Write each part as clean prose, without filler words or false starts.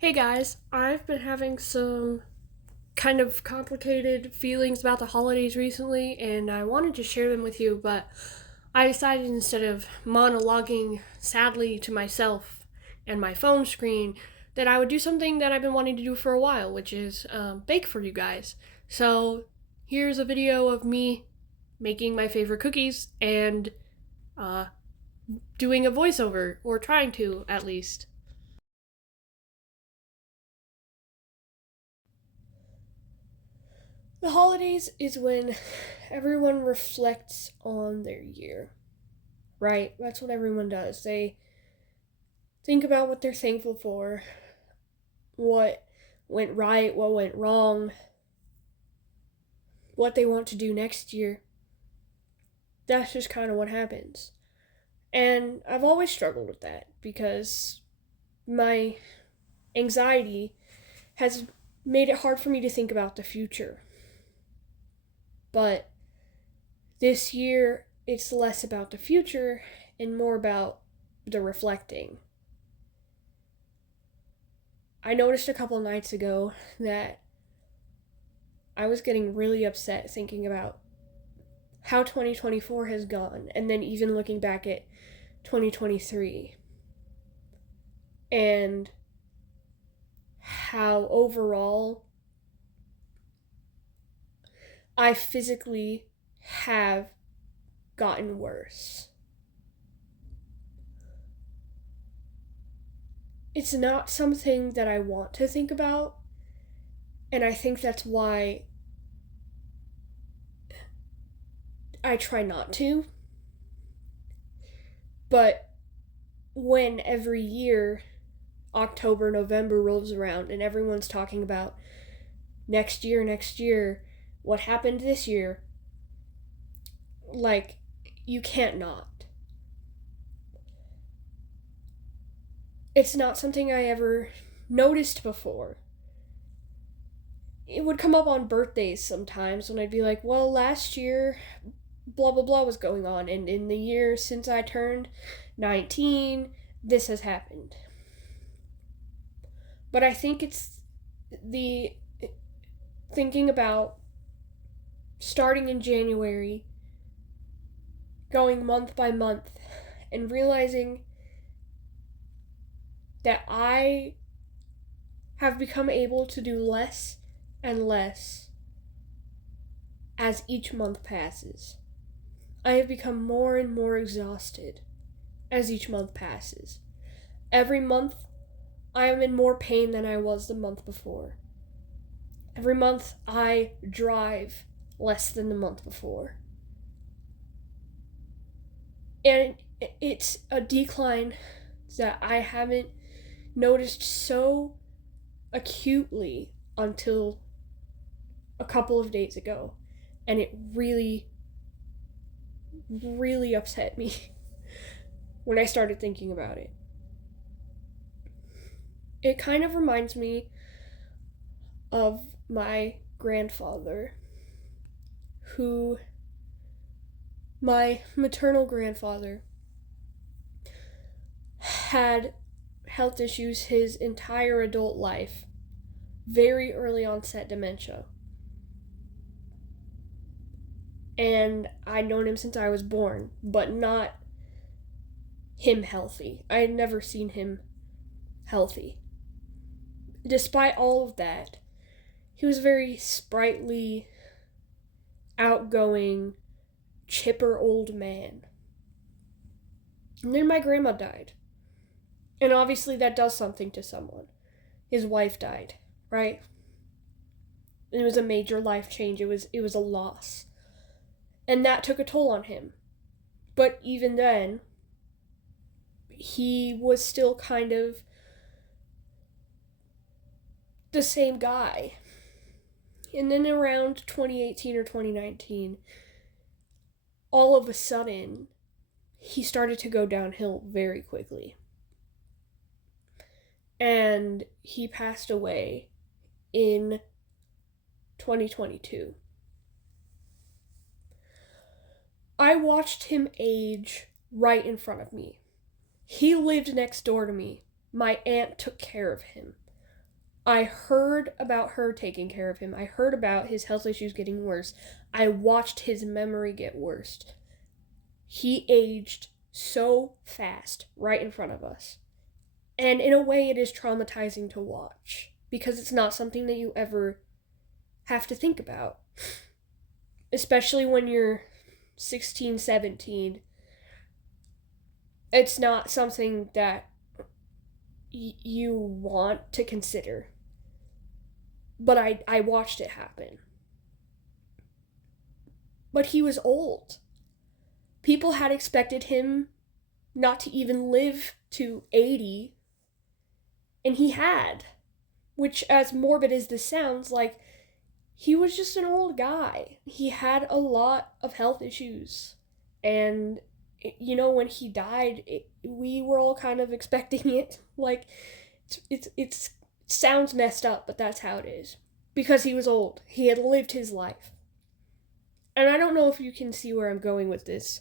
Hey guys, I've been having some kind of complicated feelings about the holidays recently, and I wanted to share them with you, but I decided instead of monologuing sadly to myself and my phone screen, that I would do something that I've been wanting to do for a while, which is bake for you guys. So here's a video of me making my favorite cookies and uh, doing a voiceover, or trying to at least. The holidays is when everyone reflects on their year, right? That's what everyone does. They think about what they're thankful for, what went right, what went wrong, what they want to do next year. That's just kind of what happens. And I've always struggled with that because my anxiety has made it hard for me to think about the future. But this year, it's less about the future and more about the reflecting. I noticed a couple nights ago that I was getting really upset thinking about how 2024 has gone, and then even looking back at 2023 and how overall I physically have gotten worse. It's not something that I want to think about, and I think that's why I try not to. But when every year October, November rolls around and everyone's talking about next year, what happened this year, like, you can't not. It's not something I ever noticed before. It would come up on birthdays sometimes when I'd be like, well, last year, blah, blah, blah was going on, and in the year since I turned 19, this has happened. But I think it's the thinking about starting in January, going month by month, and realizing that I have become able to do less and less as each month passes. I have become more and more exhausted as each month passes. Every month, I am in more pain than I was the month before. Every month, I drive less than the month before. And it's a decline that I haven't noticed so acutely until a couple of days ago. And it really, really upset me when I started thinking about it. It kind of reminds me of my grandfather, who, my maternal grandfather, had health issues his entire adult life, very early onset dementia. And I'd known him since I was born, but not him healthy. I had never seen him healthy. Despite all of that, he was a very sprightly, outgoing, chipper old man. And then my grandma died. And obviously that does something to someone. His wife died, right? It was a major life change. It was a loss. And that took a toll on him. But even then, he was still kind of the same guy. And then around 2018 or 2019, all of a sudden, he started to go downhill very quickly. And he passed away in 2022. I watched him age right in front of me. He lived next door to me. My aunt took care of him. I heard about her taking care of him. I heard about his health issues getting worse. I watched his memory get worse. He aged so fast right in front of us. And in a way, it is traumatizing to watch because it's not something that you ever have to think about. Especially when you're 16, 17. It's not something that you want to consider. But I watched it happen. But he was old. People had expected him not to even live to 80, and he had. Which, as morbid as this sounds, like, he was just an old guy. He had a lot of health issues. And, when he died, we were all kind of expecting it. Like, it sounds messed up, but that's how it is. Because he was old. He had lived his life. And I don't know if you can see where I'm going with this,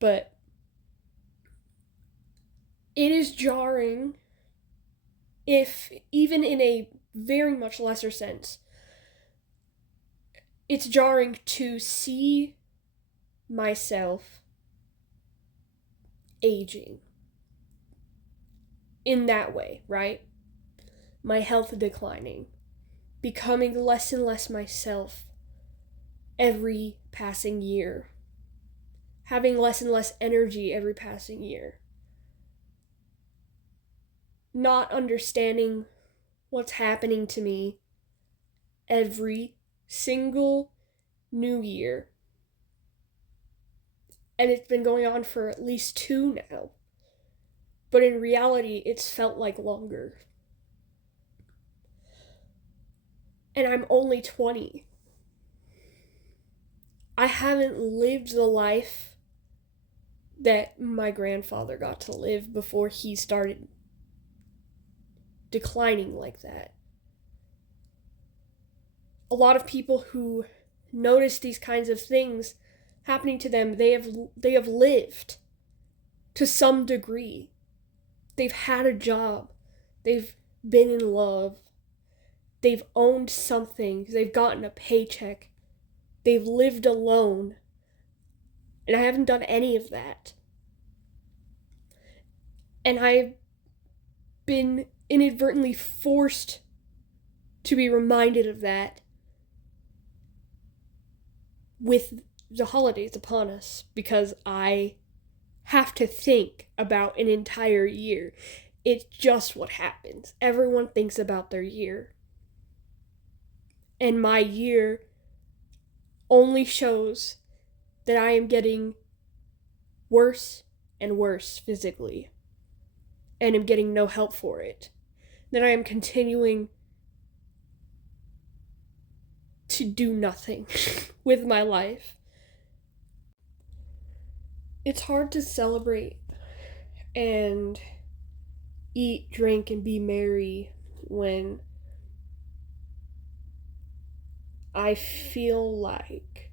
but it is jarring, if even in a very much lesser sense, it's jarring to see myself aging in that way, right? My health declining, becoming less and less myself every passing year, having less and less energy every passing year, not understanding what's happening to me every single new year. And it's been going on for at least 2 now. But in reality, it's felt like longer. And I'm only 20. I haven't lived the life that my grandfather got to live before he started declining like that. A lot of people who notice these kinds of things happening to them, they have lived to some degree. They've had a job. They've been in love. They've owned something. They've gotten a paycheck. They've lived alone. And I haven't done any of that. And I've been inadvertently forced to be reminded of that with the holidays upon us, because I have to think about an entire year. It's just what happens. Everyone thinks about their year. And my year only shows that I am getting worse and worse physically, and am getting no help for it. That I am continuing to do nothing with my life. It's hard to celebrate and eat, drink, and be merry when I feel like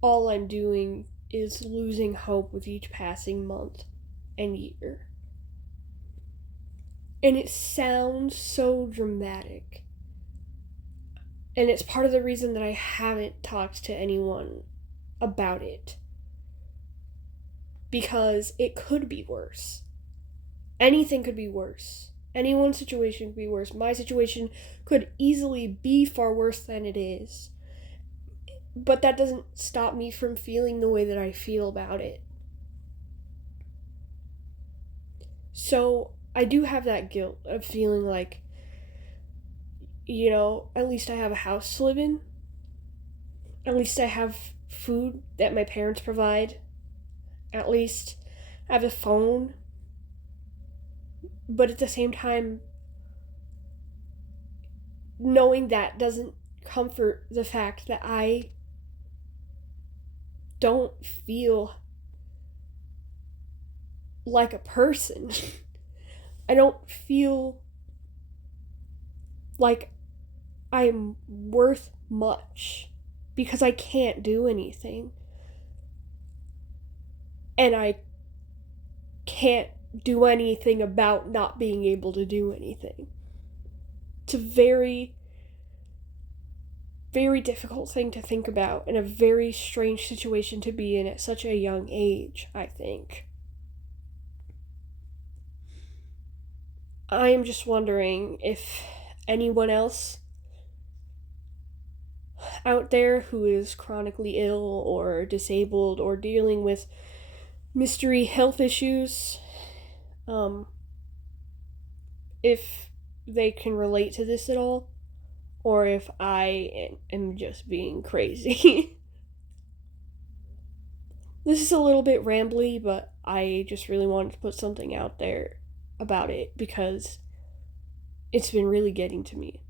all I'm doing is losing hope with each passing month and year. And it sounds so dramatic. And it's part of the reason that I haven't talked to anyone about it. Because it could be worse. Anything could be worse. Anyone's situation could be worse. My situation could easily be far worse than it is. But that doesn't stop me from feeling the way that I feel about it. So I do have that guilt of feeling like, at least I have a house to live in. At least I have food that my parents provide. At least I have a phone. But at the same time, knowing that doesn't comfort the fact that I don't feel like a person. I don't feel like I'm worth much because I can't do anything. And I can't do anything about not being able to do anything. It's a very, very difficult thing to think about and a very strange situation to be in at such a young age, I think. I am just wondering if anyone else out there who is chronically ill or disabled or dealing with mystery health issues, um, if they can relate to this at all, or if I am just being crazy. This is a little bit rambly, but I just really wanted to put something out there about it because it's been really getting to me.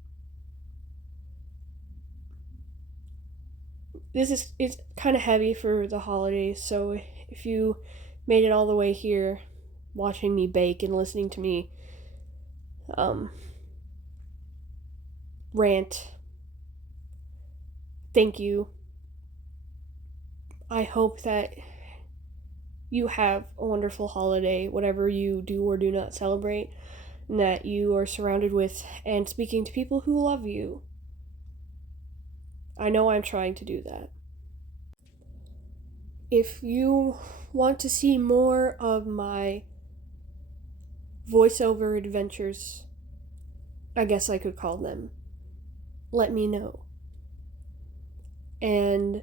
It's kind of heavy for the holidays, so if you made it all the way here watching me bake and listening to me rant, thank you. I hope that you have a wonderful holiday, whatever you do or do not celebrate, and that you are surrounded with and speaking to people who love you. I know I'm trying to do that. If you want to see more of my voiceover adventures, I guess I could call them, let me know. And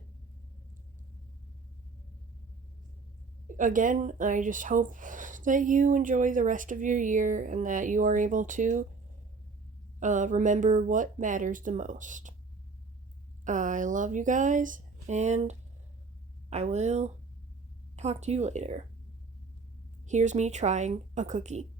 again, I just hope that you enjoy the rest of your year and that you are able to remember what matters the most. I love you guys, and I will talk to you later. Here's me trying a cookie.